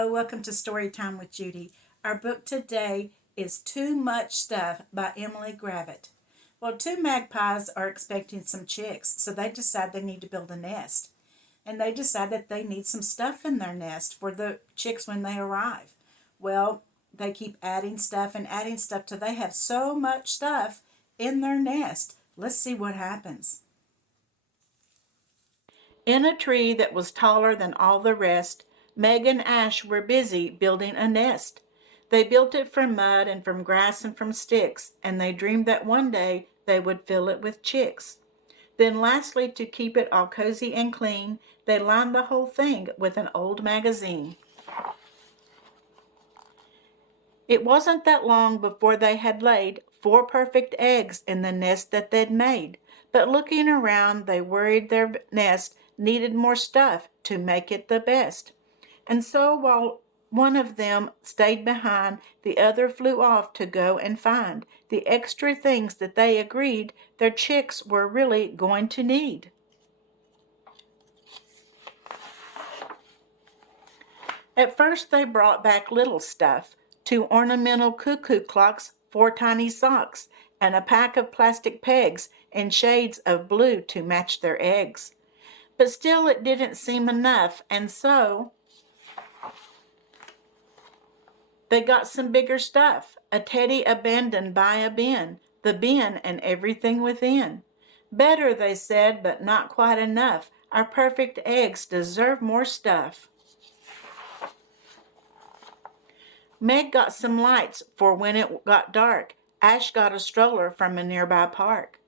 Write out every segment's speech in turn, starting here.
Hello, welcome to Storytime with Judy. Our book today is Too Much Stuff by Emily Gravett. Well, two magpies are expecting some chicks, so they decide they need to build a nest. And they decide that they need some stuff in their nest for the chicks when they arrive. Well, they keep adding stuff and adding stuff till they have so much stuff in their nest. Let's see what happens. In a tree that was taller than all the rest, Meg and Ash were busy building a nest. They built it from mud and from grass and from sticks, and they dreamed that one day they would fill it with chicks. Then lastly, to keep it all cozy and clean, they lined the whole thing with an old magazine. It wasn't that long before they had laid 4 perfect eggs in the nest that they'd made, but looking around, they worried their nest needed more stuff to make it the best. And so while one of them stayed behind, the other flew off to go and find the extra things that they agreed their chicks were really going to need. At first they brought back little stuff, 2 ornamental cuckoo clocks, 4 tiny socks, and a pack of plastic pegs in shades of blue to match their eggs. But still it didn't seem enough, and so they got some bigger stuff, a teddy abandoned by a bin, the bin and everything within. Better, they said, but not quite enough. Our perfect eggs deserve more stuff. Meg got some lights for when it got dark. Ash got a stroller from a nearby park.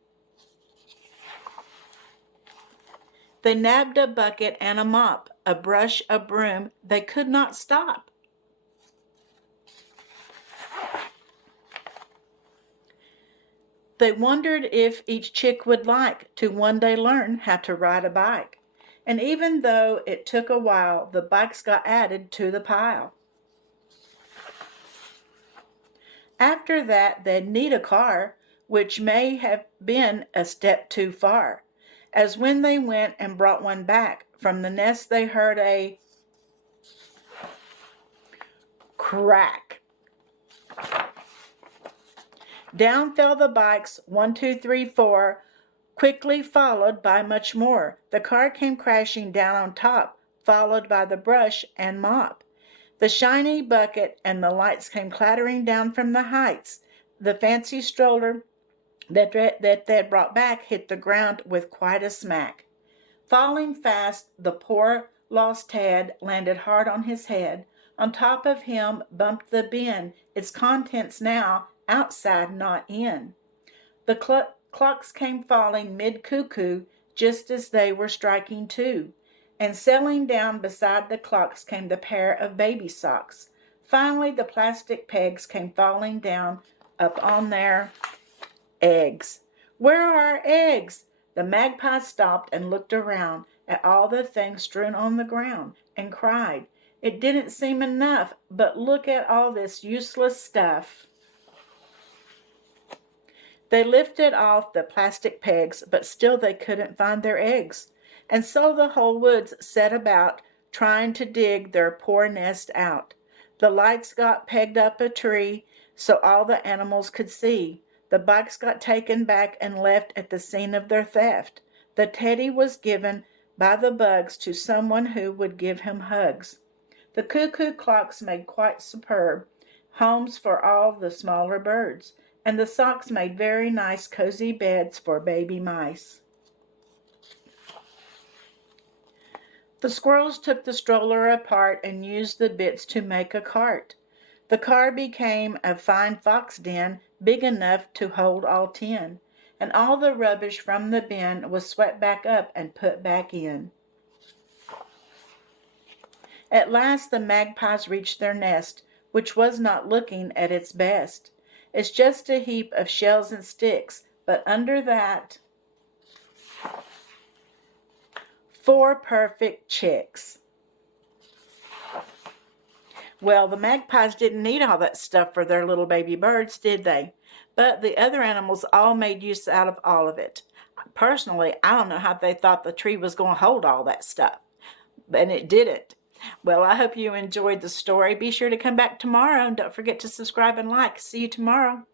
They nabbed a bucket and a mop, a brush, a broom. They could not stop. They wondered if each chick would like to one day learn how to ride a bike. And even though it took a while, the bikes got added to the pile. After that, they'd need a car, which may have been a step too far, as when they went and brought one back, from the nest they heard a crack. Down fell the bikes, 1, 2, 3, 4, quickly followed by much more. The car came crashing down on top, followed by the brush and mop. The shiny bucket and the lights came clattering down from the heights. The fancy stroller that they'd brought back hit the ground with quite a smack. Falling fast, the poor lost Tad landed hard on his head. On top of him bumped the bin, its contents now outside, not in. The clocks came falling mid-cuckoo, just as they were striking 2. And settling down beside the clocks came the pair of baby socks. Finally, the plastic pegs came falling down up on their eggs. Where are our eggs? The magpie stopped and looked around at all the things strewn on the ground and cried. It didn't seem enough, but look at all this useless stuff. They lifted off the plastic pegs, but still they couldn't find their eggs. And so the whole woods set about trying to dig their poor nest out. The lights got pegged up a tree so all the animals could see. The bikes got taken back and left at the scene of their theft. The teddy was given by the bugs to someone who would give him hugs. The cuckoo clocks made quite superb homes for all the smaller birds, and the socks made very nice cozy beds for baby mice. The squirrels took the stroller apart and used the bits to make a cart. The car became a fine fox den, big enough to hold all 10, and all the rubbish from the bin was swept back up and put back in. At last the magpies reached their nest, which was not looking at its best. It's just a heap of shells and sticks, but under that 4 perfect chicks. Well, the magpies didn't need all that stuff for their little baby birds, did they? But the other animals all made use out of all of it. Personally, I don't know how they thought the tree was going to hold all that stuff, but it didn't. Well, I hope you enjoyed the story. Be sure to come back tomorrow and don't forget to subscribe and like. See you tomorrow.